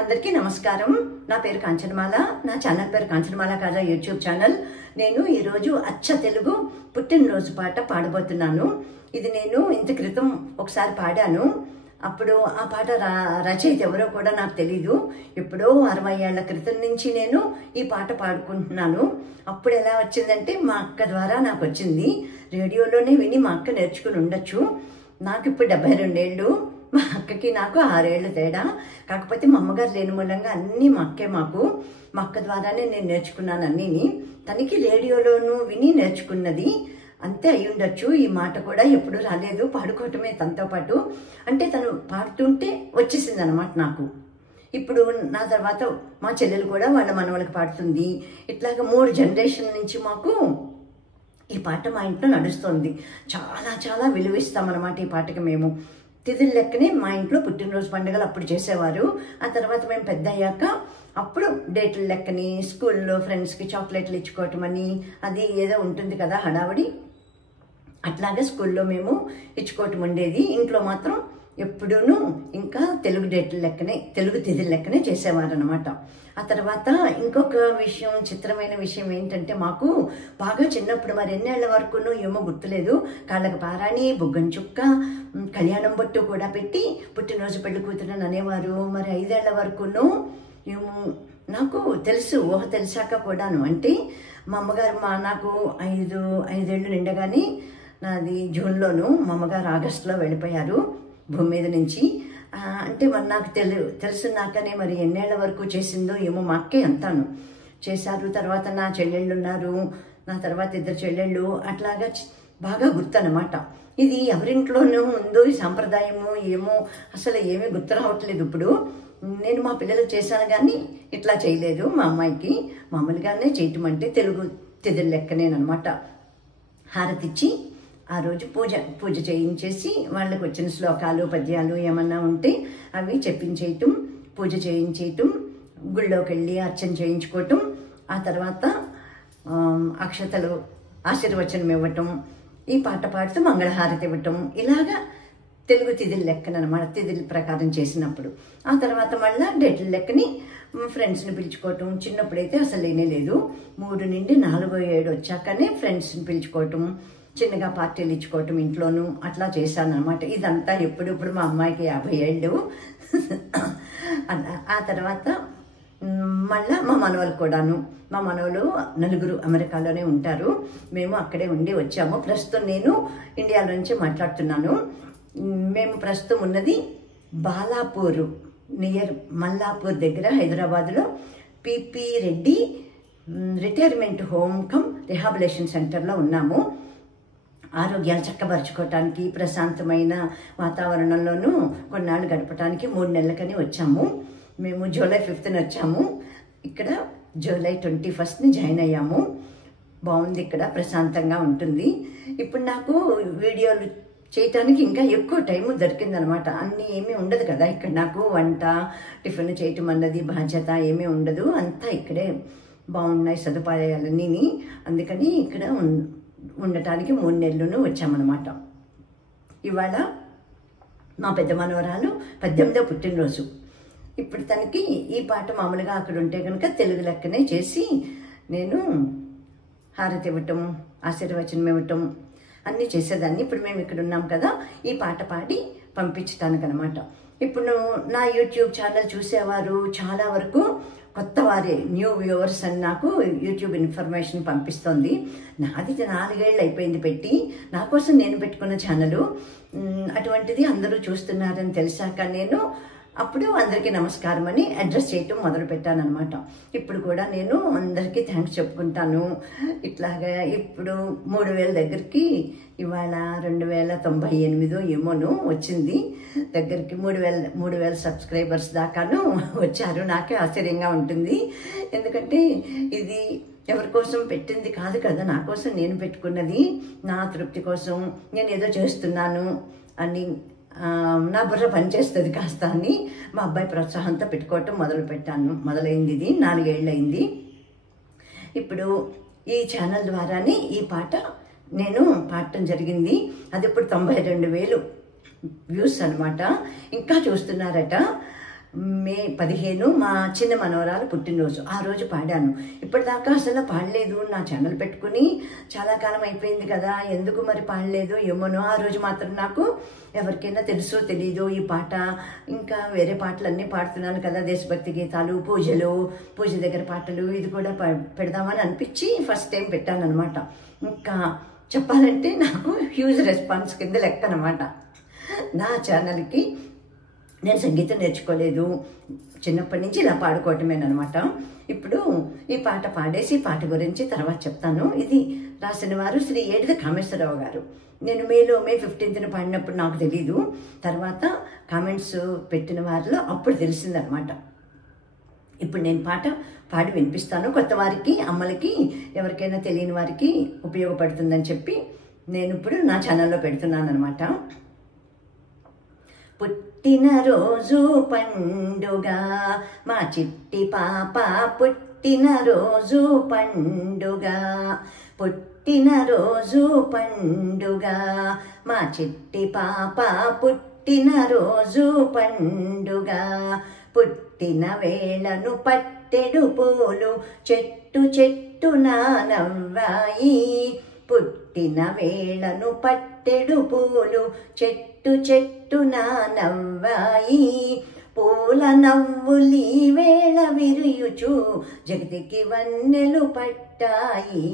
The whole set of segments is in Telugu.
అందరికీ నమస్కారం. నా పేరు కాంచనమాల. నా ఛానల్ పేరు కాంచనమాల కాజా యూట్యూబ్ ఛానల్. నేను ఈరోజు అచ్చ తెలుగు పుట్టినరోజు పాట పాడబోతున్నాను. ఇది నేను ఇంత క్రితం ఒకసారి పాడాను. అప్పుడు ఆ పాట రచయిత ఎవరో కూడా నాకు తెలీదు. ఎప్పుడో 60 ఏళ్ల క్రితం నుంచి నేను ఈ పాట పాడుకుంటున్నాను. అప్పుడు ఎలా వచ్చిందంటే మా అక్క ద్వారా నాకు వచ్చింది. రేడియోలోనే విని మా అక్క నేర్చుకుని ఉండొచ్చు. నాకు ఇప్పుడు 72 ఏళ్ళు, మా అక్కకి నాకు 6 ఏళ్ళు తేడా. కాకపోతే మా అమ్మగారు లేని మూలంగా అన్నీ మా అక్కే మాకు. మా అక్క ద్వారానే నేను నేర్చుకున్నాను అన్నీని. తనకి రేడియోలోనూ విని నేర్చుకున్నది అంతే అయి ఉండొచ్చు. ఈ మాట కూడా ఎప్పుడు రాలేదు, పాడుకోవటమే తనతో పాటు. అంటే తను పాడుతుంటే వచ్చేసింది అనమాట నాకు. ఇప్పుడు నా తర్వాత మా చెల్లెలు కూడా వాళ్ళ మనవలకు పాడుతుంది. ఇట్లాగా 3 జనరేషన్ నుంచి మాకు ఈ పాట మా ఇంట్లో నడుస్తుంది. చాలా చాలా విలువిస్తామన్నమాట ఈ పాటకి మేము. తిథుల లెక్కనే మా ఇంట్లో పుట్టినరోజు పండుగలు అప్పుడు చేసేవారు. ఆ తర్వాత మేము పెద్ద అయ్యాక అప్పుడు డేట్ల లెక్కని, స్కూల్లో ఫ్రెండ్స్కి చాక్లెట్లు ఇచ్చుకోవటం అని అది ఏదో ఉంటుంది కదా హడావడి. అట్లాగే స్కూల్లో మేము ఇచ్చుకోవటం ఉండేది. ఇంట్లో మాత్రం ఎప్పుడూనూ ఇంకా తెలుగు డేట్ల లెక్కనే, తెలుగు తిథుల లెక్కనే చేసేవారు అనమాట. ఆ తర్వాత ఇంకొక విషయం, చిత్రమైన విషయం ఏంటంటే మాకు బాగా చిన్నప్పుడు మరి ఎన్నేళ్ల వరకునూ ఏమో గుర్తులేదు, కాళ్ళకు పారాణి, బుగ్గం చుక్క, కళ్యాణం బొట్టు కూడా పెట్టి పుట్టినరోజు పెళ్లి కూతురని అనేవారు. మరి 5 ఏళ్ల వరకునూ ఏమో నాకు తెలుసు, ఊహ తెలిసాక కూడాను. అంటే మా అమ్మగారు నాకు 5 ఏళ్ళు నిండగానే, నాది జూన్లోను, మా అమ్మగారు ఆగస్టులో వెళ్ళిపోయారు భూమి మీద నుంచి. అంటే మరి నాకు తెలుసున్నాకనే మరి ఎన్నేళ్ల వరకు చేసిందో ఏమో మా అక్కే అంతాను చేశారు. తర్వాత నా చెల్లెళ్ళు ఉన్నారు, నా తర్వాత 2 చెల్లెళ్ళు. అట్లాగా బాగా గుర్తు అనమాట. ఇది ఎవరింట్లోనూ ఉందో ఈ సాంప్రదాయము ఏమో అసలు ఏమీ గుర్తు రావట్లేదు ఇప్పుడు. నేను మా పిల్లలకు చేశాను కానీ ఇట్లా చేయలేదు. మా అమ్మాయికి మామూలుగానే చేయటం అంటే తెలుగు తిథుల లెక్కనేనమాట. హారతిచ్చి ఆ రోజు పూజ చేయించేసి వాళ్ళకు వచ్చిన శ్లోకాలు, పద్యాలు ఏమన్నా ఉంటే అవి చెప్పించేయటం, పూజ చేయించేయటం, గుళ్ళోకి వెళ్ళి అర్చన చేయించుకోవటం, ఆ తర్వాత అక్షతలు ఆశీర్వచనం ఇవ్వటం, ఈ పాట పాడుతూ మంగళహారతి ఇవ్వటం, ఇలాగా తెలుగు తిథుల లెక్కనమాట. తిథుల ప్రకారం చేసినప్పుడు ఆ తర్వాత మళ్ళీ డేట్ల లెక్కని ఫ్రెండ్స్ని పిలుచుకోవటం. చిన్నప్పుడైతే అసలు లేనే లేదు. 3 నుండి 4వ ఏడు వచ్చాకనే ఫ్రెండ్స్ని పిలుచుకోవటం, చిన్నగా పార్టీలు ఇచ్చుకోవటం ఇంట్లోనూ అట్లా చేశాను అనమాట. ఇదంతా ఇప్పుడు మా అమ్మాయికి 50 ఏళ్ళు. ఆ తర్వాత మళ్ళా మా మనవలు కూడాను, మా మనవలు 4 అమెరికాలోనే ఉంటారు. మేము అక్కడే ఉండి వచ్చాము. ప్రస్తుతం నేను ఇండియాలో నుంచి మాట్లాడుతున్నాను. మేము ప్రస్తుతం ఉన్నది బాలాపూర్, నియర్ మల్లాపూర్ దగ్గర హైదరాబాద్లో P P Reddy retirement home cum rehabilitation సెంటర్లో ఉన్నాము. ఆరోగ్యాలు చక్కబరుచుకోవటానికి, ప్రశాంతమైన వాతావరణంలోనూ కొన్నాళ్ళు గడపడానికి 3 నెలలకని వచ్చాము. మేము జూలై 5th వచ్చాము. ఇక్కడ జూలై 21st జాయిన్ అయ్యాము. బాగుంది, ఇక్కడ ప్రశాంతంగా ఉంటుంది. ఇప్పుడు నాకు వీడియోలు చేయటానికి ఇంకా ఎక్కువ టైం దొరికిందనమాట. అన్నీ ఏమీ ఉండదు కదా ఇక్కడ. నాకు వంట, టిఫిన్ చేయటం అన్నది బాధ్యత ఏమీ ఉండదు. అంతా ఇక్కడే బాగున్నాయి సదుపాయాలన్నీ. అందుకని ఇక్కడ ఉండటానికి 3 నెలలును వచ్చామన్నమాట. ఇవాళ మా పెద్ద మనవరాలు 18వ పుట్టినరోజు. ఇప్పుడు తనకి ఈ పాట మామూలుగా అక్కడ ఉంటే కనుక తెలుగు లెక్కనే చేసి నేను హారతి ఇవ్వటం, ఆశీర్వచనం ఇవ్వటం అన్నీ చేసేదాన్ని. ఇప్పుడు మేము ఇక్కడ ఉన్నాం కదా, ఈ పాట పాడి పంపించటానికనమాట. ఇప్పుడు నా యూట్యూబ్ ఛానల్ చూసేవారు చాలా వరకు కొత్త వారే, న్యూ వ్యూవర్స్ అని నాకు యూట్యూబ్ ఇన్ఫర్మేషన్ పంపిస్తుంది. నాది 4 ఏళ్ళు అయిపోయింది పెట్టి, నా కోసం నేను పెట్టుకున్న ఛానలు. అటువంటిది అందరూ చూస్తున్నారని తెలిసాక నేను అప్పుడు అందరికీ నమస్కారం అని అడ్రస్ చేయటం మొదలు పెట్టానమాట. ఇప్పుడు కూడా నేను అందరికీ థ్యాంక్స్ చెప్పుకుంటాను. ఇట్లాగా ఇప్పుడు 3000 దగ్గరికి ఇవాళ 2098 ఏమోను వచ్చింది. దగ్గరికి 3000 సబ్స్క్రైబర్స్ దాకాను వచ్చారు. నాకే ఆశ్చర్యంగా ఉంటుంది. ఎందుకంటే ఇది ఎవరి కోసం పెట్టింది కాదు కదా, నా కోసం నేను పెట్టుకున్నది. నా తృప్తి కోసం నేను ఏదో చేస్తున్నాను అని నా బుర్ర పనిచేస్తుంది కాస్త అని మా అబ్బాయి ప్రోత్సాహంతో పెట్టుకోవటం మొదలైంది. ఇది 4 ఏళ్ళు అయింది. ఇప్పుడు ఈ ఛానల్ ద్వారానే ఈ పాట నేను పాడటం జరిగింది. అది ఇప్పుడు 92,000 వ్యూస్ అనమాట. ఇంకా చూస్తున్నారట. మే 15 మా చిన్న మనవరాలు పుట్టినరోజు. ఆ రోజు పాడాను. ఇప్పటిదాకా అసలు పాడలేదు. నా ఛానల్ పెట్టుకుని చాలా కాలం అయిపోయింది కదా, ఎందుకు మరి పాడలేదు ఏమోనో. ఆ రోజు మాత్రం నాకు ఎవరికైనా తెలుసో తెలీదో ఈ పాట, ఇంకా వేరే పాటలన్నీ పాడుతున్నాను కదా, దేశభక్తి గీతాలు, పూజ దగ్గర పాటలు, ఇది కూడా పెడదామని అనిపించి ఫస్ట్ టైం పెట్టాను అనమాట. ఇంకా చెప్పాలంటే నాకు హ్యూజ్ రెస్పాన్స్ కింద లెక్క అనమాట. నా ఛానల్కి నేను సంగీతం నేర్చుకోలేదు, చిన్నప్పటి నుంచి ఇలా పాడుకోవటమేనమాట. ఇప్పుడు ఈ పాట పాడేసి పాట గురించి తర్వాత చెప్తాను. ఇది రాసిన వారు శ్రీ ఏడిది కామేశ్వరరావు గారు. నేను మే 15న పాడినప్పుడు నాకు తెలీదు, తర్వాత కామెంట్స్ పెట్టిన వారిలో అప్పుడు తెలిసిందనమాట. ఇప్పుడు నేను పాట పాడి వినిపిస్తాను. కొత్త వారికి, అమ్మలకి, ఎవరికైనా తెలియని వారికి ఉపయోగపడుతుందని చెప్పి నేను ఇప్పుడు నా ఛానల్లో పెడుతున్నాను అనమాట. పుట్టినరోజు పండుగ మా చిట్టి పాప, పుట్టినరోజు పండుగ, పుట్టినరోజు పండుగ మా చిట్టి పాప, పుట్టినరోజు పండుగ. పుట్టిన వేళను పట్టెడు పూలు చెట్టు చెట్టున నవ్వాయి, పుట్టిన వేళను పట్టెడు పూలు చెట్టు చెట్టున నవ్వాయి. పూల నవ్వులీ వేళ విరియుచు జగతికి వన్నెలు పట్టాయి,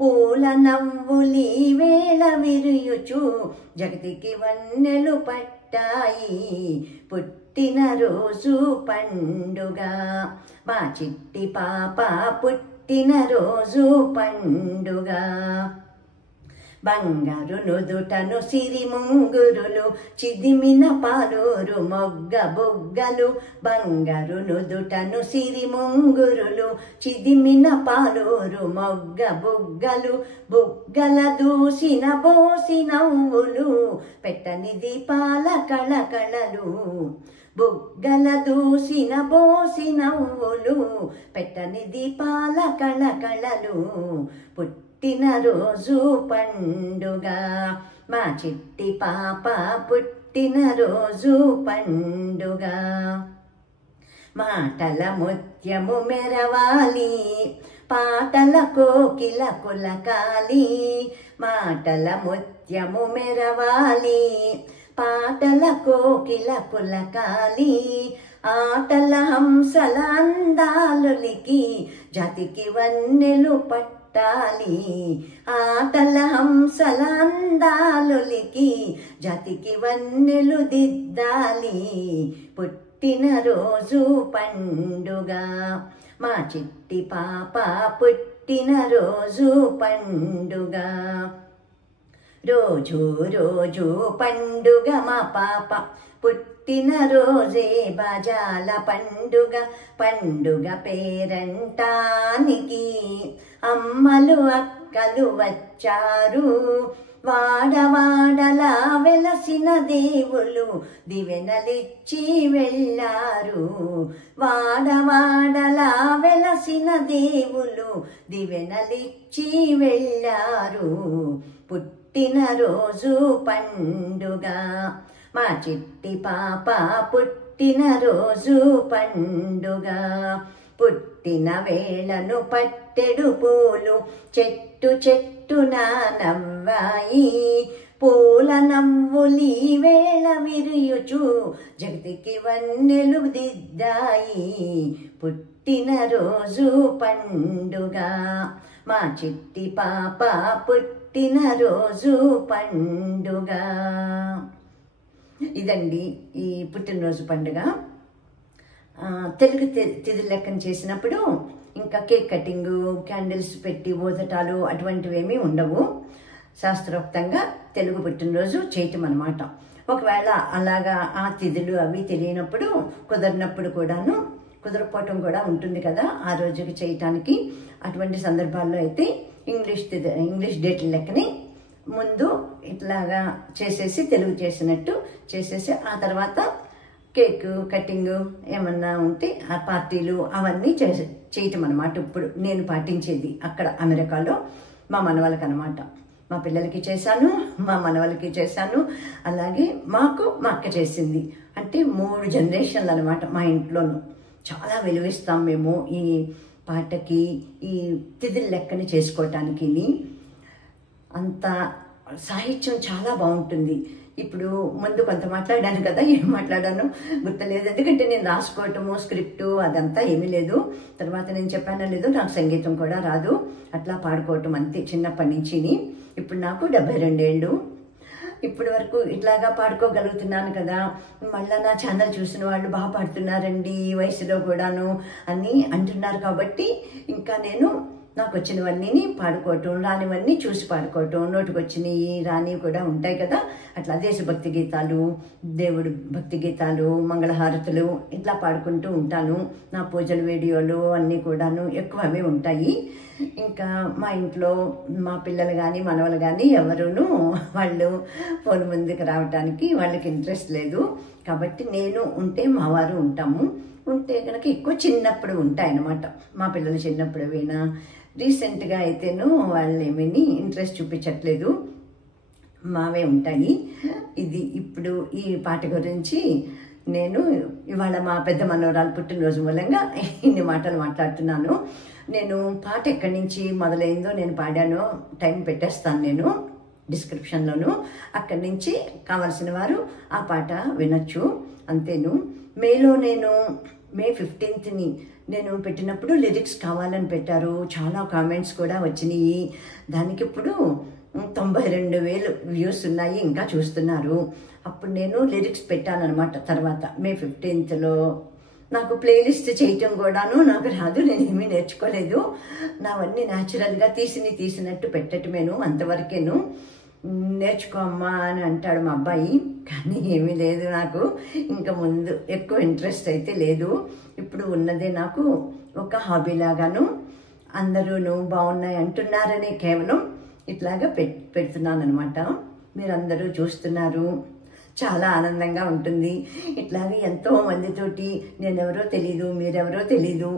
పూల నవ్వులీ వేళ విరియుచు జగతికి వన్నెలు పట్టాయి. పుట్టినరోజు పండుగ మా చిట్టి పాప, పుట్టినరోజు పండుగ. బంగారు నుదుటను సిరి ముంగురులు చిదిమిన పాలూరు మొగ్గ బుగ్గలు, బంగారు నుదుటను సిరి ముంగురులు చిదిమిన పాలూరు మొగ్గ బుగ్గలు. బుగ్గల దూసిన బోసి నవ్వులు పెట్టని దీపాల కళకళలు, బుగ్గల దూసిన బోసి నవ్వులు పెట్టని దీపాల కళకళలు. పుట్టినరోజు పండుగ మా చిట్టి పాప, పుట్టినరోజు పండుగ. మాటల ముత్యము మెరవాలి, పాటల కోకిల కులకాలి, మాటల ముత్యము మెరవాలి, పాటల కోకిల కులకాలి. ఆటల హంసల అందాలులికి జాతికి వన్నెలు పట్టాలి, ఆటల హంసల అందాలులికి జాతికి వన్నెలు దిద్దాలి. పుట్టినరోజు పండుగ మా చిట్టి పాప, పుట్టినరోజు పండుగ. రోజు రోజు పండుగ మా పాప, పుట్టినరోజే బాజాల పండుగ. పండుగ పేరంటానికి అమ్మలు అక్కలు వచ్చారు, వాడవాడలా వెలసిన దేవులు దివెనలిచ్చి వెళ్ళారు, వాడవాడలా వెలసిన దేవులు దివెనలిచ్చి వెళ్ళారు. పుట్టినరోజు పండుగ మా చిట్టి పాప, పుట్టినరోజు పండుగ. పుట్టిన వేళను పట్టెడు పూలు చెట్టు చెట్టున నవ్వాయి, పూల నవ్వులీ వేళ విరియుచు జగతికి వన్నెలు దిద్దాయి. పుట్టినరోజు పండుగ మా చిట్టి పాప, పుట్టినరోజు పండుగ. ఇదండి ఈ పుట్టినరోజు పండుగ. తెలుగు తిథి లెక్కన చేసినప్పుడు ఇంకా కేక్ కటింగ్, క్యాండిల్స్ పెట్టి ఊదటాలు అటువంటివి ఏమీ ఉండవు. శాస్త్రోక్తంగా తెలుగు పుట్టినరోజు చేయటం అన్నమాట. ఒకవేళ అలాగా ఆ తిథులు అవి తెలియనప్పుడు, కుదరినప్పుడు కూడాను, కుదరకపోవటం కూడా ఉంటుంది కదా ఆ రోజుకి చేయటానికి. అటువంటి సందర్భాల్లో అయితే ఇంగ్లీష్ డేట్ల లెక్కని ముందు ఇట్లాగా చేసేసి తెలుగు చేసినట్టు చేసేసి ఆ తర్వాత కేక్ కటింగ్ ఏమన్నా ఉంటే ఆ పార్టీలు అవన్నీ చేయటం అనమాట. ఇప్పుడు నేను పాటించేది అక్కడ అమెరికాలో మా మనవలకి అనమాట. మా పిల్లలకి చేశాను, మా మనవలకి చేశాను, అలాగే మా అక్క చేసింది. అంటే 3 జనరేషన్లు అనమాట మా ఇంట్లోనూ. చాలా విలువిస్తాం మేము ఈ పాటకి, ఈ తిథుల లెక్కని చేసుకోవటానికి. అంత సాహిత్యం చాలా బాగుంటుంది. ఇప్పుడు ముందు కొంత మాట్లాడాను కదా, ఏం మాట్లాడాను గుర్తులేదు, ఎందుకంటే నేను రాసుకోవటము స్క్రిప్టు అదంతా ఏమీ లేదు. తర్వాత నేను చెప్పానో లేదో, నాకు సంగీతం కూడా రాదు, అట్లా పాడుకోవటం అంతే చిన్నప్పటి నుంచి. ఇప్పుడు నాకు 72 ఏళ్ళు. ఇప్పటి వరకు ఇట్లాగా పాడుకోగలుగుతున్నాను కదా. మళ్ళీ నా ఛానల్ చూసిన వాళ్ళు బాగా పాడుతున్నారండి ఈ వయసులో కూడాను అని అంటున్నారు. కాబట్టి ఇంకా నేను నాకు వచ్చినవన్నీ పాడుకోవటం, రానివన్నీ చూసి పాడుకోవటం, నోటికి వచ్చినవి రానివి కూడా ఉంటాయి కదా, అట్లా దేశభక్తి గీతాలు, దేవుడు భక్తి గీతాలు, మంగళహారతులు ఇట్లా పాడుకుంటూ ఉంటాను. నా పూజల వీడియోలు అన్నీ కూడాను ఎక్కువ అవే ఉంటాయి. ఇంకా మా ఇంట్లో మా పిల్లలు కానీ మనవలు కానీ ఎవరును వాళ్ళు ఫోన్ ముందుకు రావటానికి వాళ్ళకి ఇంట్రెస్ట్ లేదు. కాబట్టి నేను ఉంటే మా వారు ఉంటాము. ఉంటే కనుక ఎక్కువ చిన్నప్పుడు ఉంటాయన్నమాట. మా పిల్లలు చిన్నప్పుడు అయినా, రీసెంట్గా అయితేను వాళ్ళు ఏమీ ఇంట్రెస్ట్ చూపించట్లేదు, మావే ఉంటాయి. ఇది ఇప్పుడు ఈ పాట గురించి నేను ఇవాళ మా పెద్ద మనవరాలు పుట్టినరోజు మూలంగా ఇన్ని మాటలు మాట్లాడుతున్నాను. నేను పాట ఎక్కడి నుంచి మొదలైందో నేను పాడానో టైం పెట్టేస్తాను నేను డిస్క్రిప్షన్లోను. అక్కడి నుంచి కావలసిన వారు ఆ పాట వినొచ్చు. అంతేను. మేలో నేను మే 15th నేను పెట్టినప్పుడు లిరిక్స్ కావాలని పెట్టారు. చాలా కామెంట్స్ కూడా వచ్చినాయి. దానికి ఇప్పుడు 92,000 వ్యూస్ ఉన్నాయి, ఇంకా చూస్తున్నారు. అప్పుడు నేను లిరిక్స్ పెట్టానమాట. తర్వాత మే 15th నాకు ప్లేలిస్ట్ చేయటం కూడాను నాకు రాదు, నేను ఏమీ నేర్చుకోలేదు. నావన్నీ న్యాచురల్గా తీసినట్టు పెట్టటమేను, అంతవరకేను. నేర్చుకో అమ్మా అని అంటాడు మా అబ్బాయి, కానీ ఏమీ లేదు నాకు. ఇంకా ముందు ఎక్కువ ఇంట్రెస్ట్ అయితే లేదు. ఇప్పుడు ఉన్నదే నాకు ఒక హాబీ లాగాను. అందరూ బాగున్నాయి అంటున్నారని కేవలం ఇట్లాగా పెడుతున్నాను అనమాట. మీరందరూ చూస్తున్నారు, చాలా ఆనందంగా ఉంటుంది. ఇట్లాగే ఎంతో మందితోటి నేనెవరో తెలీదు, మీరెవరో తెలీదు,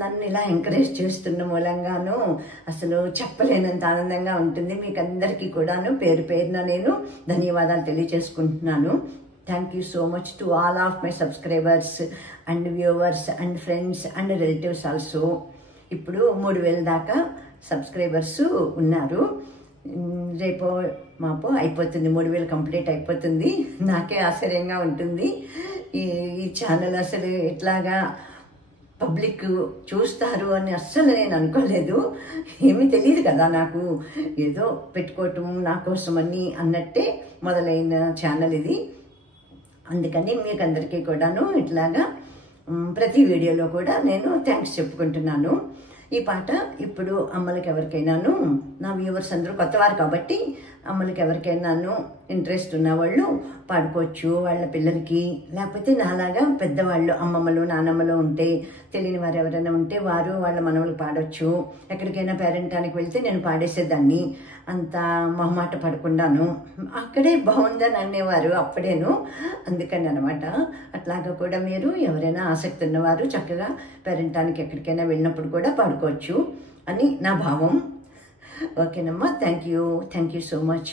నన్ను ఇలా ఎంకరేజ్ చేస్తున్న మూలంగాను అసలు చెప్పలేనంత ఆనందంగా ఉంటుంది. మీకు అందరికీ కూడాను పేరు పేరున నేను ధన్యవాదాలు తెలియజేసుకుంటున్నాను. Thank you so much to all of my subscribers and viewers and friends and relatives also. ఇప్పుడు 3,000 దాకా సబ్స్క్రైబర్స్ ఉన్నారు. రేపో మాపో అయిపోతుంది, 3,000 కంప్లీట్ అయిపోతుంది. నాకే ఆశ్చర్యంగా ఉంటుంది. ఈ ఛానల్ అసలు ఇట్లాగా పబ్లిక్ చూస్తారు అని అస్సలు నేను అనుకోలేదు. ఏమీ తెలియదు కదా నాకు, ఏదో పెట్టుకోవటం నా కోసమని అన్నట్టే మొదలైన ఛానల్ ఇది. అందుకని మీకు అందరికీ కూడాను ఇట్లాగా ప్రతి వీడియోలో కూడా నేను థ్యాంక్స్ చెప్పుకుంటున్నాను. ఈ పాట ఇప్పుడు అమ్మలకి ఎవరికైనాను, నా వ్యూవర్స్ అందరూ కొత్తవారు కాబట్టి అమ్మలకి ఎవరికైనాను ఇంట్రెస్ట్ ఉన్నవాళ్ళు పాడుకోవచ్చు, వాళ్ళ పిల్లలకి. లేకపోతే నాలాగా పెద్దవాళ్ళు అమ్మమ్మలు నానమ్మలు ఉంటే, తెలియని వారు ఎవరైనా ఉంటే వారు వాళ్ళ మనవలు పాడవచ్చు. ఎక్కడికైనా పేరెంటానికి వెళ్తే నేను పాడేసేదాన్ని, అంత మొహమాట పడకుండాను. అక్కడే బాగుందని అనేవారు అప్పుడేను, అందుకని అనమాట. అట్లాగా కూడా మీరు ఎవరైనా ఆసక్తి ఉన్నవారు చక్కగా పేరెంటానికి ఎక్కడికైనా వెళ్ళినప్పుడు కూడా పాడుకోవచ్చు అని నా భావం. ఓకేనమ్మా, థ్యాంక్ యూ సో మచ్.